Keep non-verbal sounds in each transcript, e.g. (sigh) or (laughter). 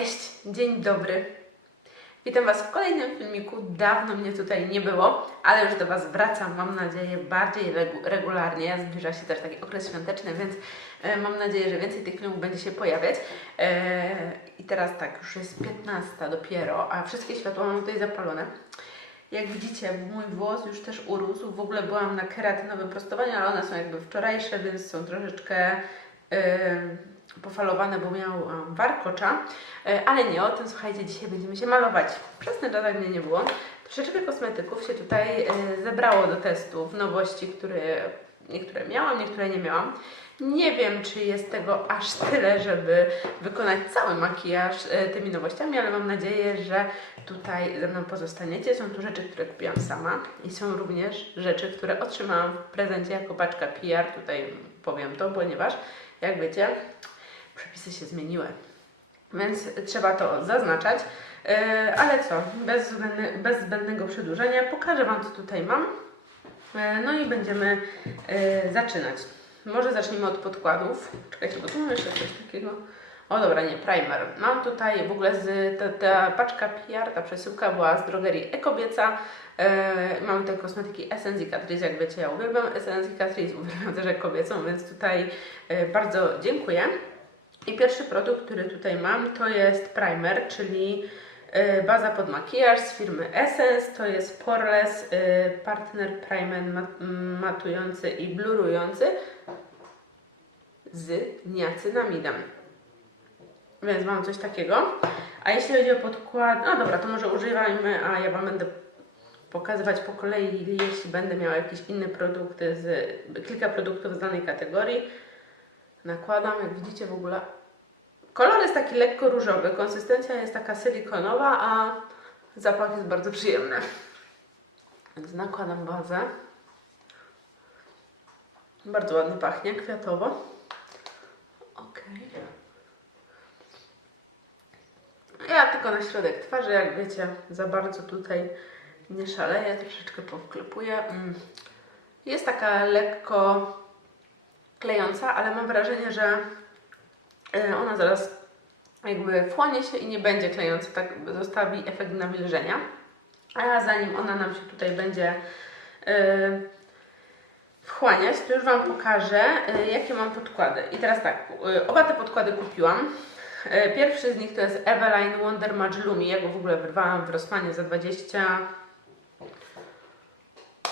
Cześć, dzień dobry. Witam Was w kolejnym filmiku. Dawno mnie tutaj nie było, ale już do Was wracam, mam nadzieję, bardziej regu- regularnie. Zbliża się też taki okres świąteczny, więc e, mam nadzieję, że więcej tych filmów będzie się pojawiać. E, I teraz tak, już jest 15 dopiero, a wszystkie światła mam tutaj zapalone. Jak widzicie, mój włos już też urósł. W ogóle byłam na keratynowym prostowaniu, ale one są jakby wczorajsze, więc są troszeczkę em, pofalowane, bo miałam warkocza. E, Ale nie o tym, słuchajcie, dzisiaj będziemy się malować. Przez ten czas mnie nie było. Troszeczkę kosmetyków się tutaj e, zebrało do testów, nowości, które niektóre miałam, niektóre nie miałam. Nie wiem, czy jest tego aż tyle, żeby wykonać cały makijaż e, tymi nowościami, ale mam nadzieję, że tutaj ze mną pozostaniecie. Są tu rzeczy, które kupiłam sama i są również rzeczy, które otrzymałam w prezencie jako paczka PR. Tutaj powiem to, ponieważ jak wiecie, przepisy się zmieniły. Więc trzeba to zaznaczać. E, ale co, bez, bez zbędnego przedłużenia pokażę Wam, co tutaj mam. E, no i będziemy e, zaczynać. Może zacznijmy od podkładów. Czekajcie, bo tu mam jeszcze coś takiego. O dobra, nie, primer. Mam tutaj w ogóle z, ta, ta paczka PR, ta przesyłka była z drogerii Ekobieca. E, mamy tutaj kosmetyki Essence i Catrice, jak wiecie, ja uwielbiam Essence i Catrice, uwielbiam (laughs) też Ekobiecą, więc tutaj bardzo dziękuję. I pierwszy produkt, który tutaj mam, to jest primer, czyli e, baza pod makijaż z firmy Essence. To jest Poreless e, Partner Primer mat- matujący i blurujący z niacinamidem. Więc mam coś takiego. A jeśli chodzi o podkład, no dobra, to może używajmy, a ja Wam będę pokazywać po kolei, jeśli będę miała jakieś inne produkty, z, kilka produktów z danej kategorii. Nakładam, jak widzicie w ogóle. Kolor jest taki lekko różowy, konsystencja jest taka silikonowa, a zapach jest bardzo przyjemny. Więc nakładam bazę. Bardzo ładnie pachnie, kwiatowo. Ok. Ja tylko na środek twarzy, jak wiecie, za bardzo tutaj nie szaleję, troszeczkę powklepuję. Mm. Jest taka lekko klejąca, ale mam wrażenie, że e, ona zaraz jakby wchłonie się i nie będzie klejąca, tak zostawi efekt nawilżenia. A zanim ona nam się tutaj będzie e, wchłaniać, to już Wam pokażę, e, jakie mam podkłady. I teraz tak, oba te podkłady kupiłam. Pierwszy z nich to jest Eveline Wonder Match Lumi. Ja go w ogóle wyrwałam w Rossmanie za 20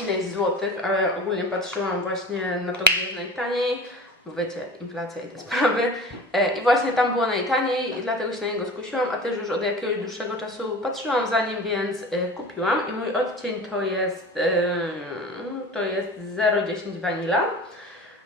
ileś złotych, ale ogólnie patrzyłam właśnie na to, gdzie jest najtaniej, bo wiecie, inflacja i te (laughs) sprawy. E, I właśnie tam było najtaniej i dlatego się na niego skusiłam, a też już od jakiegoś dłuższego czasu patrzyłam za nim, więc e, kupiłam. I mój odcień to jest, e, to jest 0,10 Vanilla.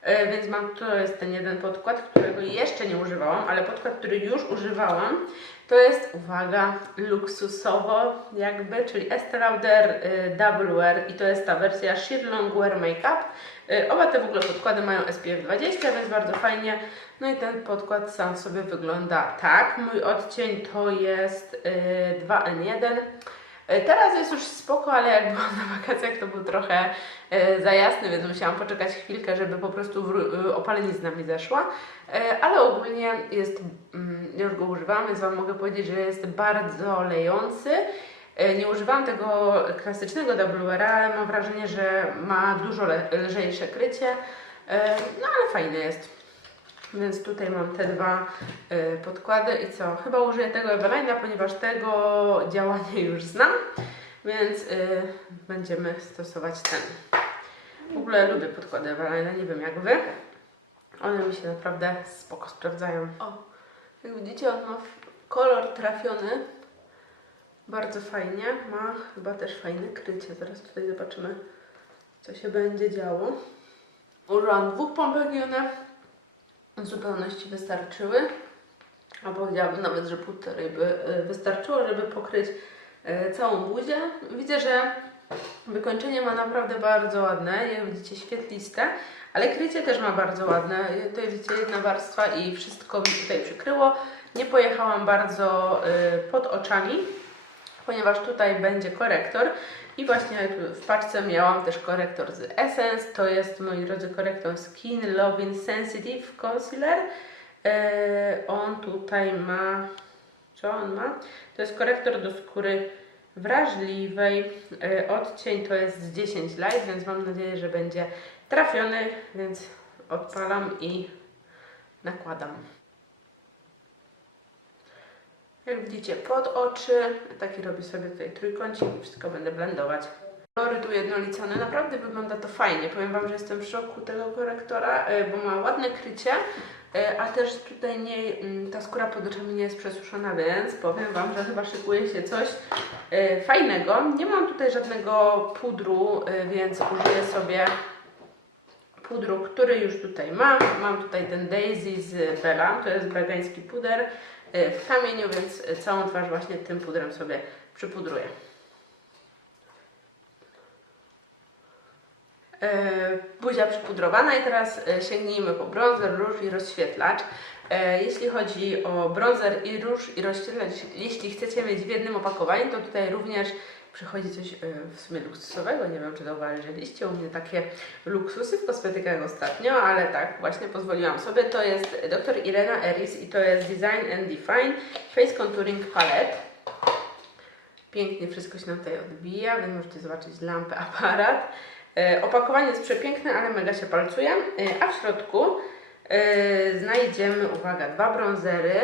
E, Więc mam, to jest ten jeden podkład, którego jeszcze nie używałam, ale podkład, który już używałam, to jest, uwaga, luksusowo jakby, czyli Estee Lauder y, Double Wear i to jest ta wersja Sheer Long Wear Makeup. Y, Oba te w ogóle podkłady mają SPF 20, więc bardzo fajnie. No i ten podkład sam sobie wygląda tak. Mój odcień to jest y, 2N1. E, Teraz jest już spoko, ale jak byłam na wakacjach, to był trochę e, za jasny, więc musiałam poczekać chwilkę, żeby po prostu e, opalenizna mi zeszła. Ale ogólnie jest, mm, już go używam, więc Wam mogę powiedzieć, że jest bardzo lejący. Nie używam tego klasycznego weara, ale mam wrażenie, że ma dużo lżejsze krycie. No ale fajny jest. Więc tutaj mam te dwa y, podkłady i co? Chyba użyję tego Eveline'a, ponieważ tego działanie już znam, więc y, będziemy stosować ten. W ogóle lubię podkłady Eveline'a, nie wiem jak Wy. One mi się naprawdę spoko sprawdzają. O, jak widzicie on ma kolor trafiony, bardzo fajnie, ma chyba też fajne krycie. Zaraz tutaj zobaczymy co się będzie działo. Użyłam dwóch pompek i one w zupełności wystarczyły, a powiedziałabym nawet, że półtorej by y, wystarczyło, żeby pokryć y, całą buzię. Widzę, że wykończenie ma naprawdę bardzo ładne, jak widzicie świetliste, ale krycie też ma bardzo ładne. Tutaj widzicie jedna warstwa i wszystko mi tutaj przykryło. Nie pojechałam bardzo y, pod oczami, ponieważ tutaj będzie korektor i właśnie w paczce miałam też korektor z Essence, to jest moi drodzy korektor Skin Loving Sensitive Concealer. E, on tutaj ma co on ma? To jest korektor do skóry wrażliwej. E, Odcień to jest 10 light, więc mam nadzieję, że będzie trafiony, więc odpalam i nakładam. Jak widzicie, pod oczy, taki robię sobie tutaj trójkącik i wszystko będę blendować. Kolory tu jednolicone, naprawdę wygląda to fajnie. Powiem Wam, że jestem w szoku tego korektora, e, bo ma ładne krycie, e, a też tutaj nie, mm, ta skóra pod oczami nie jest przesuszona, więc powiem Wam, że chyba szykuje się coś e, fajnego. Nie mam tutaj żadnego pudru, więc użyję sobie pudru, który już tutaj mam. Mam tutaj ten Daisy z Bella, to jest belgański puder w kamieniu, więc e, całą twarz właśnie tym pudrem sobie przypudruję. E, Buzia przypudrowana i teraz sięgnijmy po bronzer, róż i rozświetlacz. Jeśli chodzi o bronzer i róż i rozświetlacz, jeśli chcecie mieć w jednym opakowaniu, to tutaj również przychodzi coś e, w sumie luksusowego. Nie wiem, czy zauważyliście u mnie takie luksusy w kosmetykach ostatnio, ale tak, właśnie pozwoliłam sobie. To jest dr Irena Eris i to jest Design and Define Face Contouring Palette. Pięknie wszystko się nam tutaj odbija, więc możecie zobaczyć lampę, (laughs) aparat. E, Opakowanie jest przepiękne, ale mega się palcuje. E, A w środku znajdziemy, uwaga, dwa bronzery,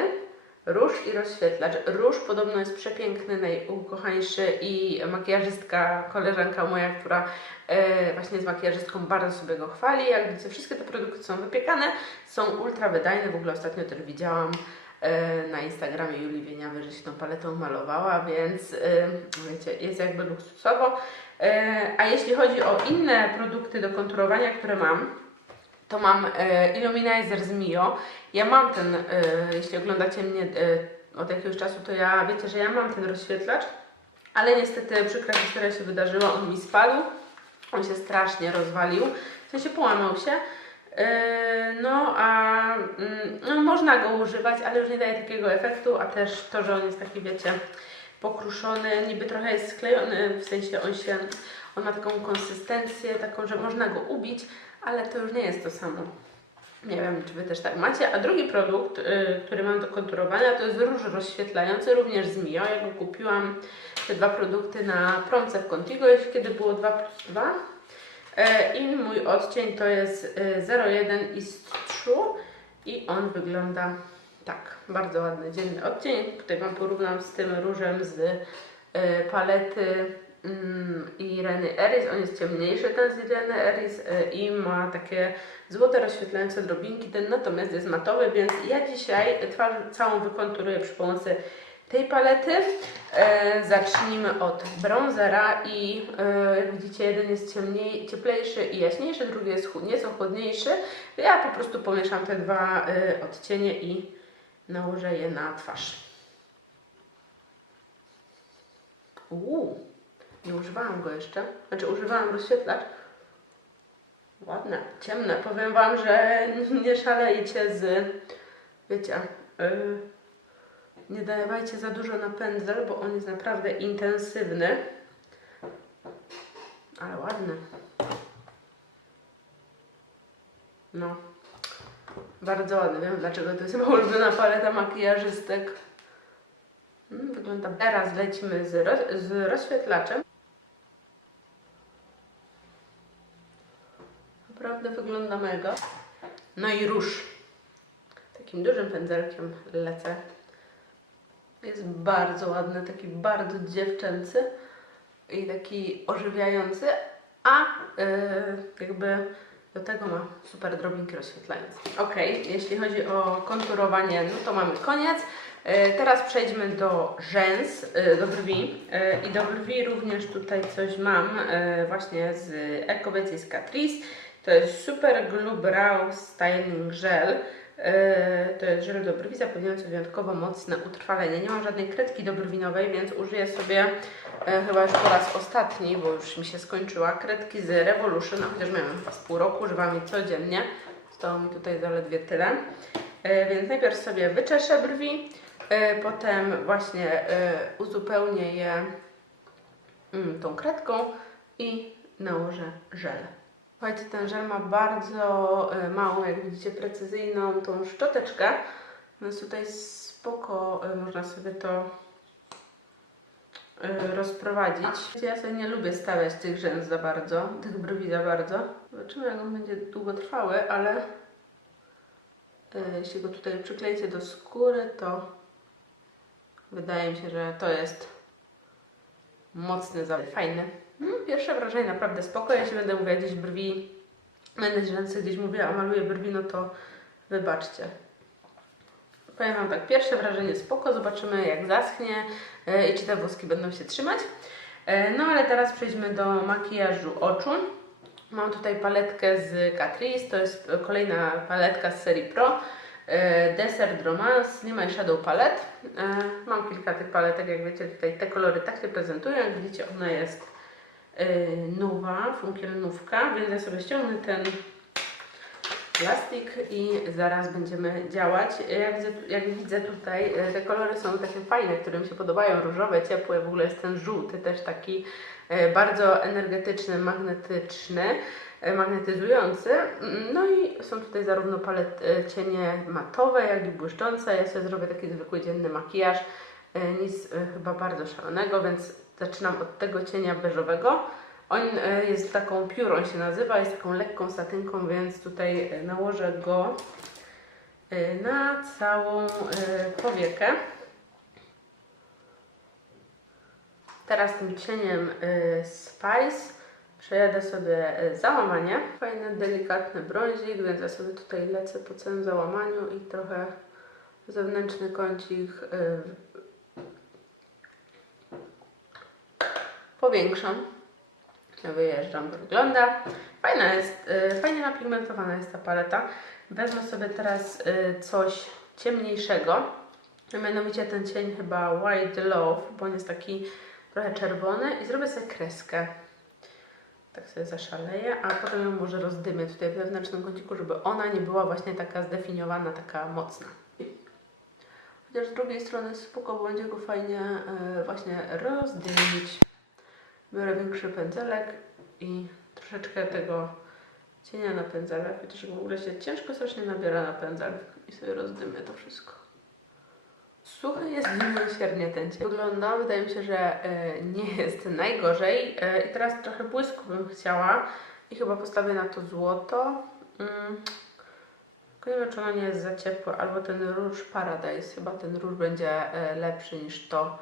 róż i rozświetlacz. Róż podobno jest przepiękny, najukochańszy i makijażystka, koleżanka moja, która e, właśnie jest makijażystką, bardzo sobie go chwali. Jak widzicie, wszystkie te produkty są wypiekane, są ultra wydajne. W ogóle ostatnio też widziałam e, na Instagramie Julii Wieniawy, że się tą paletą malowała, więc e, wiecie, jest jakby luksusowo. A jeśli chodzi o inne produkty do konturowania, które mam, to mam e, Illuminizer z Mio. Ja mam ten, e, jeśli oglądacie mnie e, od jakiegoś czasu, to ja wiecie, że ja mam ten rozświetlacz, ale niestety przykra historia się wydarzyła, on mi spadł, on się strasznie rozwalił, w sensie połamał się. E, No, a mm, no, można go używać, ale już nie daje takiego efektu, a też to, że on jest taki, wiecie, pokruszony, niby trochę jest sklejony, w sensie on się, on ma taką konsystencję, taką, że można go ubić, ale to już nie jest to samo. Nie wiem, czy Wy też tak macie. A drugi produkt, y, który mam do konturowania, to jest róż rozświetlający, również z Mio. Ja go kupiłam, te dwa produkty na promce w Contigo, kiedy było 2 plus 2. E, I mój odcień to jest y, 01 East True i on wygląda tak, bardzo ładny dzienny odcień. Tutaj Wam porównam z tym różem z y, palety Ireny Eris. On jest ciemniejszy ten z Ireny Eris y, i ma takie złote rozświetlające drobinki. Ten natomiast jest matowy, więc ja dzisiaj twarz całą wykonturuję przy pomocy tej palety. E, zacznijmy od bronzera i e, jak widzicie jeden jest ciemniej, cieplejszy i jaśniejszy, drugi jest nieco chłodniejszy. Ja po prostu pomieszam te dwa e, odcienie i nałożę je na twarz. Uuu, nie używałam go jeszcze. Znaczy używałam rozświetlacz. Ładne, ciemne. Powiem Wam, że (laughs) nie szalejcie z, wiecie, yy, nie dawajcie za dużo na pędzel, bo on jest naprawdę intensywny. Ale ładny. No. Bardzo ładny. Wiem dlaczego to jest moja ulubiona paleta makijażystek. Mm, Wygląda. Teraz lecimy z, roz, z rozświetlaczem. Naprawdę No i róż. Takim dużym pędzelkiem lecę. Jest bardzo ładny, taki bardzo dziewczęcy i taki ożywiający, a yy, jakby do tego ma super drobinki rozświetlające. Ok, jeśli chodzi o konturowanie, no to mamy koniec. E, Teraz przejdźmy do rzęs, e, do brwi. E, I do brwi również tutaj coś mam e, właśnie z Ecovecy i z Catrice. To jest Super Glue Brow Styling Gel. E, To jest żel do brwi zapewniający wyjątkowo mocne utrwalenie. Nie mam żadnej kredki do brwinowej, więc użyję sobie e, chyba już po raz ostatni, bo już mi się skończyła, kredki z Revolution, chociaż miałam chyba z pół roku, używam jej codziennie. Zostało mi tutaj zaledwie tyle. E, Więc najpierw sobie wyczeszę brwi, potem właśnie uzupełnię je mm, tą kredką i nałożę żel. Słuchajcie, ten żel ma bardzo e, małą, jak widzicie, precyzyjną tą szczoteczkę, więc tutaj spoko y, można sobie to y, rozprowadzić. Ja sobie nie lubię stawiać tych rzęs za bardzo, tych brwi za bardzo. Zobaczymy jak on będzie długo trwały, ale jeśli go tutaj przykleicie do skóry, to wydaje mi się, że to jest mocny. Fajny. Mm, Pierwsze wrażenie naprawdę spoko. Jeśli będę mówiła gdzieś brwi, będę rzęsy gdzieś mówiła, a maluję brwi, no to wybaczcie. Powiem Wam tak, pierwsze wrażenie spoko, zobaczymy jak zaschnie e, i czy te włoski będą się trzymać. E, No ale teraz przejdźmy do makijażu oczu. Mam tutaj paletkę z Catrice, to jest kolejna paletka z serii Pro. E, Desert Romance, Lima i Shadow Palette. Mam kilka tych paletek, jak wiecie, tutaj te kolory tak się prezentują. Jak widzicie, ona jest nowa, funkielnówka, więc ja sobie ściągnę ten plastik i zaraz będziemy działać. Jak jak widzę tutaj, e, te kolory są takie fajne, które mi się podobają, różowe, ciepłe, w ogóle jest ten żółty też taki e, bardzo energetyczny, magnetyczny, magnetyzujący. No i są tutaj zarówno palet, cienie matowe, jak i błyszczące. Ja sobie zrobię taki zwykły dzienny makijaż, nic chyba bardzo szalonego, więc zaczynam od tego cienia beżowego. On e, jest taką piórą się nazywa, jest taką lekką satynką, więc tutaj e, nałożę go e, na całą powiekę. Teraz tym cieniem Spice przejadę sobie załamanie. Fajny, delikatny brązik, więc ja sobie tutaj lecę po całym załamaniu i trochę zewnętrzny kącik powiększam. Wyjeżdżam, to wygląda. Fajna jest, y, fajnie napigmentowana jest ta paleta. Wezmę sobie teraz y, coś ciemniejszego. Mianowicie ten cień chyba White Love, bo on jest taki trochę czerwony i zrobię sobie kreskę. Tak sobie zaszaleję, a potem ją może rozdymię tutaj w wewnętrznym kąciku, żeby ona nie była właśnie taka zdefiniowana, taka mocna. Chociaż z drugiej strony spoko, bo będzie go fajnie y, właśnie rozdymić. Biorę większy pędzelek i troszeczkę tego cienia na pędzelek, chociaż w ogóle się ciężko strasznie nabiera na pędzel i sobie rozdymię to wszystko. Suchy jest niemiłosiernie ten cień. Wygląda, wydaje mi się, że e, nie jest najgorzej. E, I teraz trochę błysku bym chciała i chyba postawię na to złoto. Mm. Nie wiem, czy ona nie jest za ciepła, albo ten róż Paradise. Chyba ten róż będzie e, lepszy niż to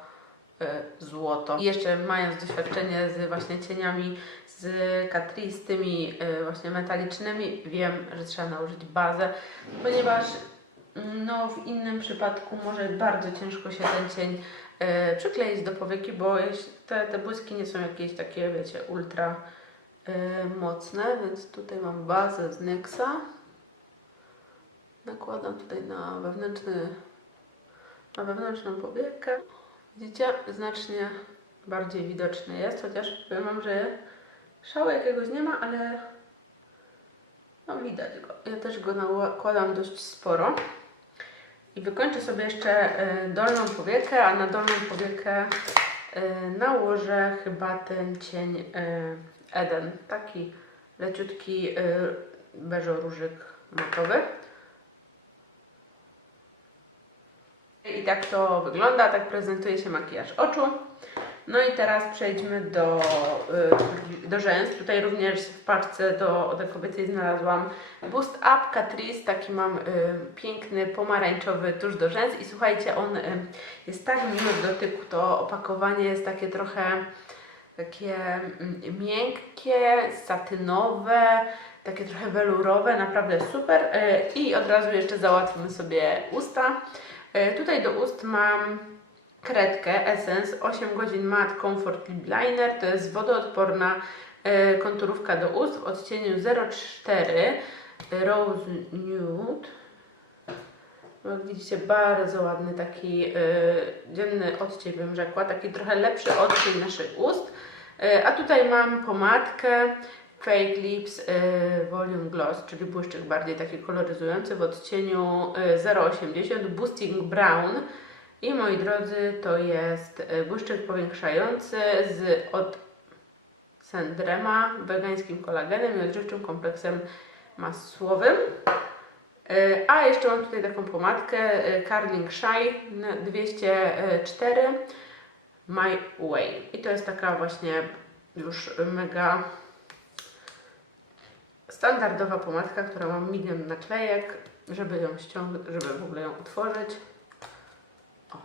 złoto. I jeszcze mając doświadczenie z właśnie cieniami z Catrice, z tymi e, właśnie metalicznymi, wiem, że trzeba nałożyć bazę, ponieważ mm, no, w innym przypadku może bardzo ciężko się ten cień e, przykleić do powieki, bo te, te błyski nie są jakieś takie, wiecie, ultra e, mocne, więc tutaj mam bazę z NYXa. Nakładam tutaj na wewnętrzny, na wewnętrzną powiekę. Widzicie, znacznie bardziej widoczny jest, chociaż powiem Wam, że szału jakiegoś nie ma, ale no widać go. Ja też go nakładam dość sporo. I wykończę sobie jeszcze e, dolną powiekę, a na dolną powiekę e, nałożę chyba ten cień e, Eden. Taki leciutki beżo-różyk matowy. I tak to wygląda, tak prezentuje się makijaż oczu. No i teraz przejdźmy do, y, do rzęs. Tutaj również w paczce do, do kobiecej znalazłam Boost Up Catrice. Taki mam y, piękny, pomarańczowy tusz do rzęs. I słuchajcie, on y, jest tak miły w dotyku. To opakowanie jest takie trochę takie mm, miękkie, satynowe, takie trochę welurowe. Naprawdę super. Y, I od razu jeszcze załatwimy sobie usta. Y, tutaj do ust mam kredkę Essence 8 godzin Matte Comfort Lip Liner. To jest wodoodporna e, konturówka do ust w odcieniu 04 Rose Nude. No, Jak widzicie, bardzo ładny taki e, dzienny odcień bym rzekła, taki trochę lepszy odcień naszych ust. E, a tutaj mam pomadkę Fake Lips e, Volume Gloss, czyli błyszczyk bardziej taki koloryzujący w odcieniu e, 080 Boosting Brown. I moi drodzy, to jest e, błyszczyk powiększający z od Sendrema, wegańskim kolagenem i odżywczym kompleksem masłowym. A jeszcze mam tutaj taką pomadkę Carling Shy n- 204 My Way. I to jest taka właśnie już mega standardowa pomadka, która ma milion naklejek, żeby ją ściągnąć, żeby w ogóle ją utworzyć. O.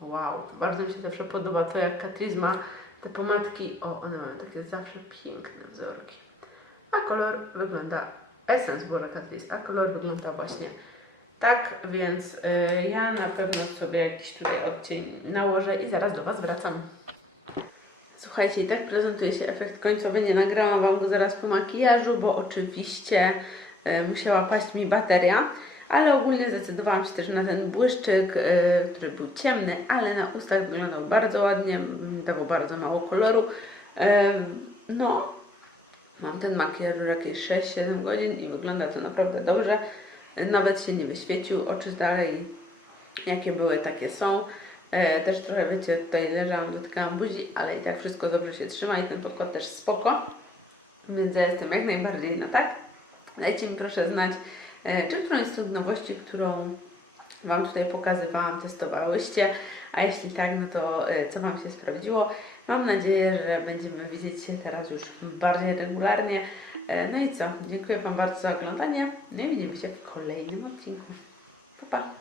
Wow, bardzo mi się zawsze podoba to, jak Catrice ma te pomadki. O, one mają takie zawsze piękne wzorki. A kolor wygląda, Essence Bola Catrice, a kolor wygląda właśnie tak, więc y, ja na pewno sobie jakiś tutaj odcień nałożę i zaraz do Was wracam. Słuchajcie, i tak prezentuje się efekt końcowy. Nie nagrałam Wam go zaraz po makijażu, bo oczywiście e, musiała paść mi bateria. Ale ogólnie zdecydowałam się też na ten błyszczyk, e, który był ciemny, ale na ustach wyglądał bardzo ładnie, m, dawał bardzo mało koloru. E, no, mam ten makijaż już jakieś 6-7 godzin i wygląda to naprawdę dobrze. Nawet się nie wyświecił, oczy dalej jakie były, takie są. E, też trochę, wiecie, tutaj leżałam, dotykałam buzi, ale i tak wszystko dobrze się trzyma i ten podkład też spoko. Więc ja jestem jak najbardziej na tak. Dajcie mi proszę znać, e, czy którąś z tych nowości, którą Wam tutaj pokazywałam, testowałyście, a jeśli tak, no to e, co Wam się sprawdziło. Mam nadzieję, że będziemy widzieć się teraz już bardziej regularnie. E, No i co? Dziękuję Wam bardzo za oglądanie. No i widzimy się w kolejnym odcinku. Pa, pa!